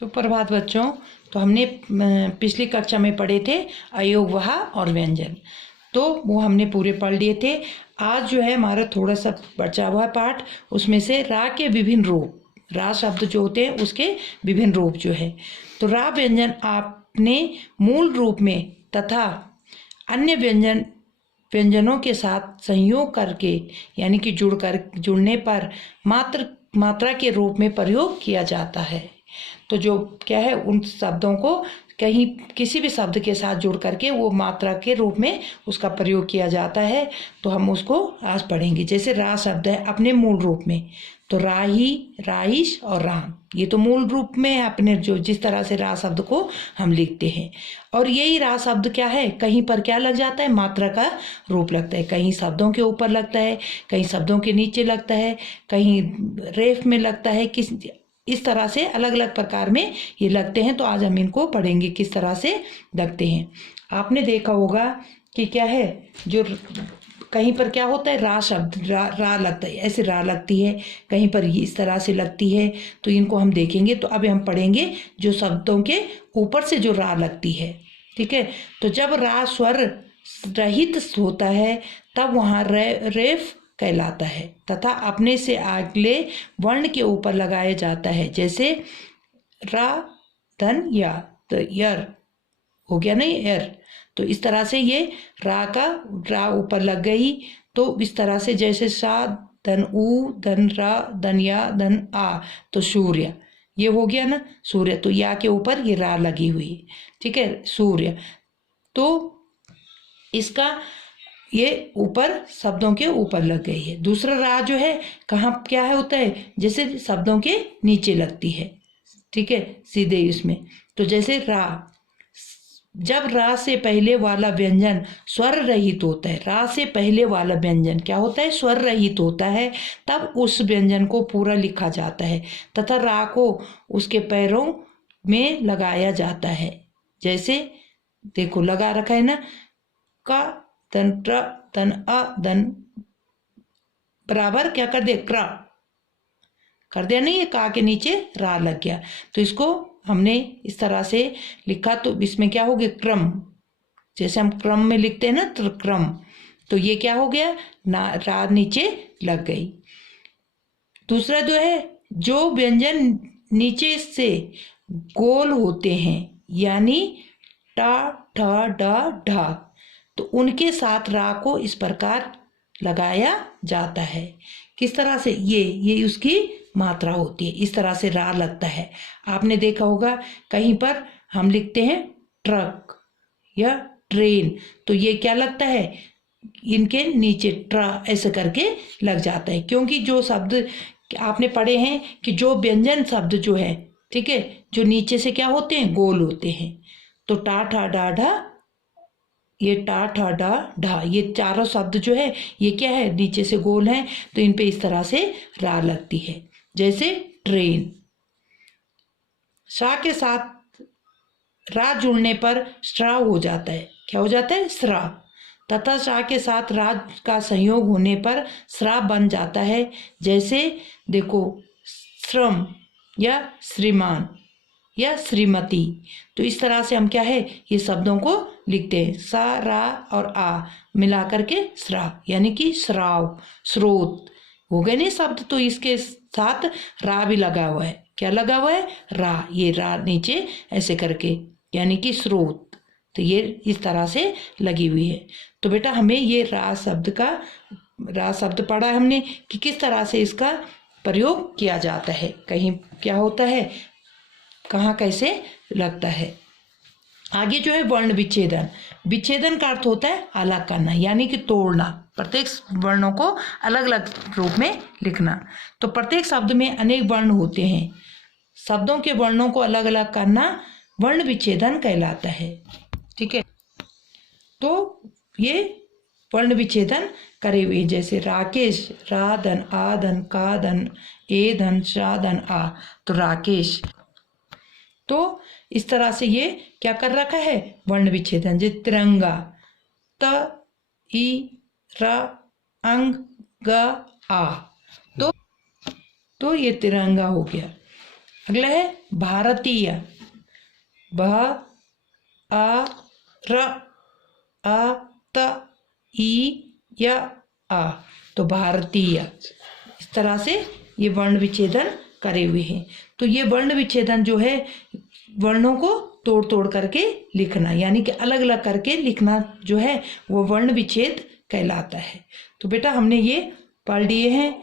सुप्रभात बच्चों। तो हमने पिछली कक्षा में पढ़े थे अयोग वहा और व्यंजन, तो वो हमने पूरे पढ़ लिए थे। आज जो है हमारा थोड़ा सा बचा हुआ पाठ, उसमें से रा के विभिन्न रूप, रा शब्द जो होते हैं उसके विभिन्न रूप जो है। तो रा व्यंजन आपने मूल रूप में तथा अन्य व्यंजनों के साथ संयोग करके यानी कि जुड़ने पर मात्रा के रूप में प्रयोग किया जाता है। तो जो क्या है, उन शब्दों को कहीं किसी भी शब्द के साथ जुड़ करके वो मात्रा के रूप में उसका प्रयोग किया जाता है। तो हम उसको आज पढ़ेंगे। जैसे रा शब्द है अपने मूल रूप में, तो राही, राइश और राम, ये तो मूल रूप में अपने जो जिस तरह से रा शब्द को हम लिखते हैं। और यही रा शब्द क्या है, कहीं पर क्या लग जाता है, मात्रा का रूप लगता है। कहीं शब्दों के ऊपर लगता है, कहीं शब्दों के नीचे लगता है, कहीं रेफ में लगता है, इस तरह से अलग अलग प्रकार में ये लगते हैं। तो आज हम इनको पढ़ेंगे किस तरह से लगते हैं। आपने देखा होगा कि क्या है, जो कहीं पर क्या होता है, रा शब्द रा लगता है, ऐसे रा लगती है, कहीं पर इस तरह से लगती है। तो इनको हम देखेंगे। तो अब हम पढ़ेंगे जो शब्दों के ऊपर से जो रा लगती है। ठीक है। तो जब रा स्वर रहित होता है तब वहाँ रेफ कहलाता है तथा अपने से अगले वर्ण के ऊपर लगाया जाता है। जैसे रा धन या, तो यर हो गया नहीं, यर। तो इस तरह से ये रा ऊपर लग गई। तो इस तरह से जैसे सा धन ऊ धन रा धन या धन आ, तो सूर्य, ये हो गया ना सूर्य। तो या के ऊपर ये रा लगी हुई है। ठीक है, सूर्य। तो इसका ये ऊपर शब्दों के ऊपर लग गई है। दूसरा रा जो है कहाँ क्या है होता है, जैसे शब्दों के नीचे लगती है। ठीक है, सीधे इसमें। तो जैसे रा, जब रा से पहले वाला व्यंजन स्वर रहित होता है, रा से पहले वाला व्यंजन क्या होता है, स्वर रहित होता है, तब उस व्यंजन को पूरा लिखा जाता है तथा रा को उसके पैरों में लगाया जाता है। जैसे देखो लगा रखा है ना, का धन ट्र धन अ धन बराबर क्या कर दे, क्रा कर दिया नहीं, ये का के नीचे रा लग गया। तो इसको हमने इस तरह से लिखा। तो इसमें क्या हो गया, क्रम, जैसे हम क्रम में लिखते हैं ना, तो क्रम। तो ये क्या हो गया ना, रा नीचे लग गई। दूसरा जो है, जो व्यंजन नीचे से गोल होते हैं यानी टा ठा डा ढा, तो उनके साथ रा को इस प्रकार लगाया जाता है। किस तरह से, ये उसकी मात्रा होती है। इस तरह से रा लगता है। आपने देखा होगा कहीं पर हम लिखते हैं ट्रक या ट्रेन, तो ये क्या लगता है, इनके नीचे ट्रा ऐसे करके लग जाता है। क्योंकि जो शब्द आपने पढ़े हैं कि जो व्यंजन शब्द जो है, ठीक है, जो नीचे से क्या होते हैं, गोल होते हैं। तो टा ठा डा ढा, ये टा ठा डा ढा, ये चारों शब्द जो है ये क्या है, नीचे से गोल हैं। तो इन पे इस तरह से रा लगती है। जैसे ट्रेन, सा के साथ रा जुड़ने पर श्रा हो जाता है। क्या हो जाता है, श्रा। तथा सा के साथ रा का संयोग होने पर श्रा बन जाता है। जैसे देखो श्रम या श्रीमान या श्रीमती। तो इस तरह से हम क्या है, ये शब्दों को लिखते हैं। सा रा और आ मिला करके श्रा, यानी कि श्राव, स्रोत हो गए नहीं शब्द। तो इसके साथ रा भी लगा हुआ है। क्या लगा हुआ है, रा। ये रा नीचे ऐसे करके, यानी कि स्रोत। तो ये इस तरह से लगी हुई है। तो बेटा हमें ये रा शब्द पढ़ा हमने कि किस तरह से इसका प्रयोग किया जाता है, कहीं क्या होता है, कहाँ कैसे लगता है। आगे जो है वर्ण विच्छेदन। विच्छेदन का अर्थ होता है अलग करना, यानी कि तोड़ना, प्रत्येक वर्णों को अलग अलग रूप में लिखना। तो प्रत्येक शब्द में अनेक वर्ण होते हैं, शब्दों के वर्णों को अलग अलग करना वर्ण विच्छेदन कहलाता है। ठीक है। तो ये वर्ण विच्छेदन करे हुए, जैसे राकेश, रा धन आ धन का धन ए धन शा धन आ, तो राकेश। तो इस तरह से ये क्या कर रखा है, वर्ण विच्छेदन। जैसे तिरंगा, त ई र अंग ग आ, तो ये तिरंगा हो गया। अगला है भारतीय, भ आ र आ त ई या आ, तो भारतीय। इस तरह से ये वर्ण विच्छेदन करे हुए हैं। तो ये वर्ण विच्छेदन जो है, वर्णों को तोड़ तोड़ करके लिखना, यानी कि अलग अलग करके लिखना जो है वो वर्ण विच्छेद कहलाता है। तो बेटा हमने ये पढ़ लिए हैं।